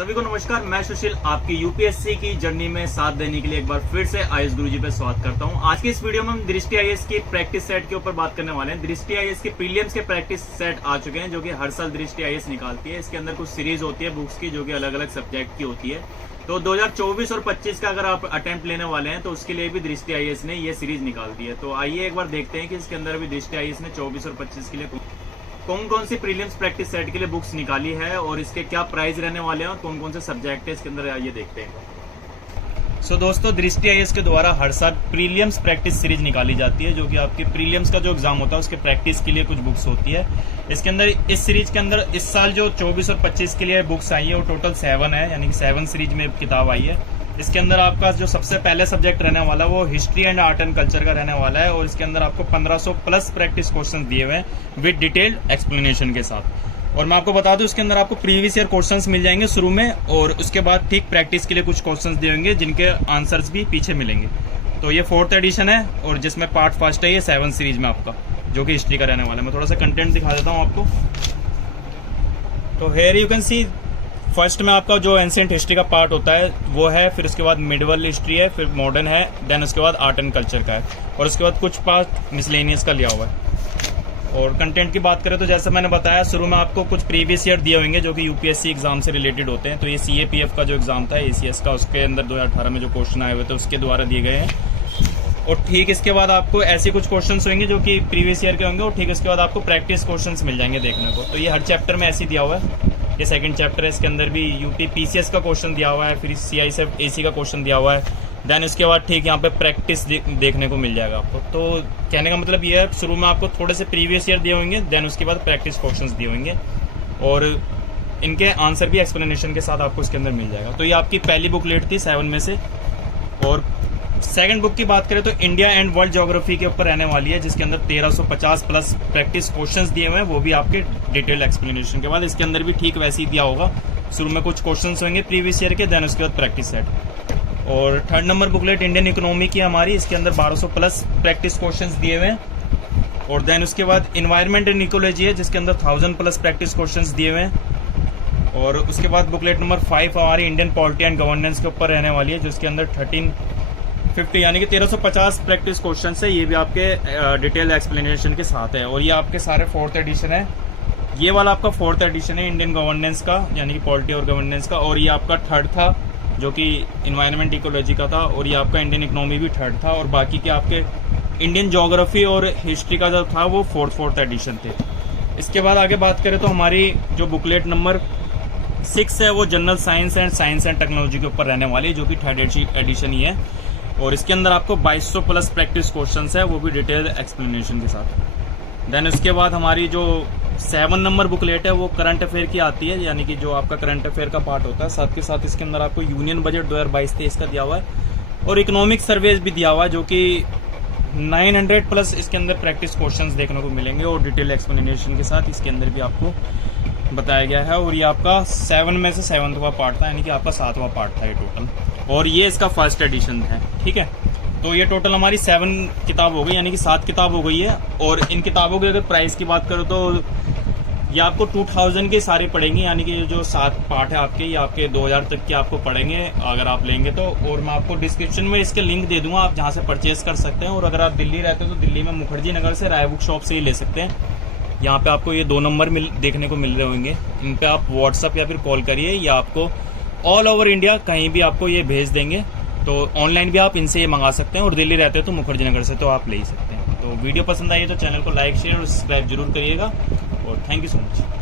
सभी को नमस्कार। मैं सुशील आपकी यूपीएससी की जर्नी में साथ देने के लिए एक बार फिर से आईएएस गुरुजी पे स्वागत करता हूं। आज की इस वीडियो में हम दृष्टि आईएएस की प्रैक्टिस सेट के ऊपर बात करने वाले हैं। दृष्टि आईएएस के प्रीलिम्स के प्रैक्टिस सेट आ चुके हैं जो कि हर साल दृष्टि आईएएस निकालती है। इसके अंदर कुछ सीरीज होती है बुक्स की जो कि अलग अलग सब्जेक्ट की होती है। तो 2024 और 25 का अगर आप अटेम्प्ट लेने वाले हैं तो उसके लिए भी दृष्टि आईएएस ने ये सीरीज निकाल दी है। तो आइए एक बार देखते हैं कि इसके अंदर भी दृष्टि आईएएस ने 24 और 25 के लिए कौन कौन सी प्रीलिम्स प्रैक्टिस सेट के लिए बुक्स निकाली है और इसके क्या प्राइस रहने वाले हैं और कौन कौन से सब्जेक्ट है इसके अंदर, आइए देखते हैं। सो दोस्तों, दृष्टि आईएएस के द्वारा हर साल प्रीलिम्स प्रैक्टिस सीरीज निकाली जाती है जो कि आपके प्रीलिम्स का जो एग्जाम होता है उसके प्रैक्टिस के लिए कुछ बुक्स होती है। इसके अंदर इस सीरीज के अंदर इस साल जो 24 और 25 के लिए बुक्स आई है वो टोटल 7 है, यानी कि 7 सीरीज में किताब आई है। इसके अंदर आपका जो सबसे पहले सब्जेक्ट रहने वाला है वो history and art and culture का रहने वाला है और इसके अंदर आपको 1500 प्लस प्रैक्टिस क्वेश्चंस दिए हुए हैं विद डिटेल्ड एक्सप्लेनेशन के साथ। और मैं आपको बता दूं इसके अंदर आपको प्रीवियस ईयर क्वेश्चंस मिल जाएंगे शुरू में और उसके बाद ठीक प्रैक्टिस के लिए कुछ क्वेश्चंस दिए होंगे जिनके आंसर्स भी पीछे मिलेंगे। तो ये 4th एडिशन है और जिसमें पार्ट फर्स्ट है ये 7 सीरीज में आपका जो कि हिस्ट्री का रहने वाला है। मैं थोड़ा सा कंटेंट दिखा देता हूँ आपको। तो here you can see first में आपका जो एंशिएंट हिस्ट्री का पार्ट होता है वो है, फिर उसके बाद मिडिवल हिस्ट्री है, फिर मॉडर्न है, देन उसके बाद आर्ट एंड कल्चर का है और उसके बाद कुछ पार्ट मिसलेनियस का लिया हुआ है। और कंटेंट की बात करें तो जैसे मैंने बताया शुरू में आपको कुछ प्रीवियस ईयर दिए होंगे जो कि यूपीएससी एग्जाम से रिलेटेड होते हैं। तो ये सीएपीएफ का जो एग्जाम था एसीएस का, उसके अंदर 2018 में जो क्वेश्चन आए हुए थे उसके द्वारा दिए गए हैं। और ठीक इसके बाद आपको ऐसे कुछ क्वेश्चंस होंगे जो कि प्रीवियस ईयर के होंगे और ठीक इसके बाद आपको प्रैक्टिस क्वेश्चंस मिल जाएंगे देखने को। तो ये हर चैप्टर में ऐसे ही दिया हुआ है। ये सेकंड चैप्टर है, इसके अंदर भी यूपी पीसीएस का क्वेश्चन दिया हुआ है, फिर सीआईएसएफ एसी का क्वेश्चन दिया हुआ है। देन उसके बाद ठीक यहाँ पे प्रैक्टिस देखने को मिल जाएगा आपको। तो कहने का मतलब ये है शुरू में आपको थोड़े से प्रीवियस ईयर दिए होंगे, देन उसके बाद प्रैक्टिस क्वेश्चंस दिए होंगे और इनके आंसर भी एक्सप्लेनेशन के साथ आपको इसके अंदर मिल जाएगा। तो ये आपकी पहली बुकलेट थी 7 में से। और सेकंड बुक की बात करें तो इंडिया एंड वर्ल्ड ज्योग्राफी के ऊपर रहने वाली है जिसके अंदर 1350 प्लस प्रैक्टिस क्वेश्चंस दिए हुए हैं, वो भी आपके डिटेल एक्सप्लेनेशन के बाद। इसके अंदर भी ठीक वैसे ही दिया होगा, शुरू में कुछ क्वेश्चंस होंगे प्रीवियस ईयर के, देन उसके बाद प्रैक्टिस सेट। और third number booklet Indian economy की हमारी, इसके अंदर 1200 प्लस प्रैक्टिस क्वेश्चंस दिए हुए हैं। और देन उसके बाद इन्वायरमेंट एंड इकोलॉजी है जिसके अंदर 1000 प्लस प्रैक्टिस क्वेश्चंस दिए हुए हैं। और उसके बाद बुकलेट नंबर 5 हमारी इंडियन पॉलिटी एंड गवर्नेंस के ऊपर रहने वाली है जिसके अंदर 1350 यानी कि 1350 प्रैक्टिस क्वेश्चन है। ये भी आपके डिटेल एक्सप्लेनेशन के साथ है और ये आपके सारे 4th एडिशन है। ये वाला आपका 4th एडिशन है इंडियन गवर्नेंस का, यानी कि पॉलिटी और गवर्नेंस का। और ये आपका 3rd था जो कि इन्वायरमेंट इकोलॉजी का था। और ये आपका इंडियन इकोनॉमी भी 3rd था। और बाकी के आपके इंडियन ज्योग्राफी और हिस्ट्री का जो था वो 4th एडिशन थे। इसके बाद आगे बात करें तो हमारी जो बुकलेट नंबर 6 है वो जनरल साइंस एंड टेक्नोलॉजी के ऊपर रहने वाली है जो कि 3rd एडिशन ही है। और इसके अंदर आपको 2200 प्लस प्रैक्टिस क्वेश्चंस है, वो भी डिटेल एक्सप्लेनेशन के साथ। देन उसके बाद हमारी जो 7 नंबर बुकलेट है वो करंट अफेयर की आती है, यानी कि जो आपका करंट अफेयर का पार्ट होता है। साथ के साथ इसके अंदर आपको यूनियन बजट 2022-23 का दिया हुआ है और इकोनॉमिक सर्वेज भी दिया हुआ है जो कि 900 प्लस इसके अंदर प्रैक्टिस क्वेश्चंस देखने को मिलेंगे और डिटेल एक्सप्लेनेशन के साथ इसके अंदर भी आपको बताया गया है। और ये आपका 7 में से 7वां पार्ट था, यानी कि आपका 7वां पार्ट था ये टोटल। और ये इसका 1st एडिशन है, ठीक है। तो ये टोटल हमारी 7 किताब हो गई, यानी कि 7 किताब हो गई है। और इन किताबों की अगर प्राइस की बात करो तो ये आपको 2000 के सारे पड़ेंगे, यानी कि जो 7 पार्ट है आपके ये आपके 2000 तक के आपको पड़ेंगे अगर आप लेंगे तो। और मैं आपको डिस्क्रिप्शन में इसके लिंक दे दूंगा, आप जहाँ से परचेज कर सकते हैं। और अगर आप दिल्ली रहते हो तो दिल्ली में मुखर्जी नगर से राय बुक शॉप से ही ले सकते हैं। यहाँ पे आपको ये 2 नंबर देखने को मिल रहे होंगे, इन पे आप व्हाट्सअप या फिर कॉल करिए या आपको ऑल ओवर इंडिया कहीं भी आपको ये भेज देंगे। तो ऑनलाइन भी आप इनसे ये मंगा सकते हैं और दिल्ली रहते हो तो मुखर्जी नगर से तो आप ले ही सकते हैं। तो वीडियो पसंद आई है तो चैनल को लाइक शेयर और सब्सक्राइब जरूर करिएगा और थैंक यू सो मच।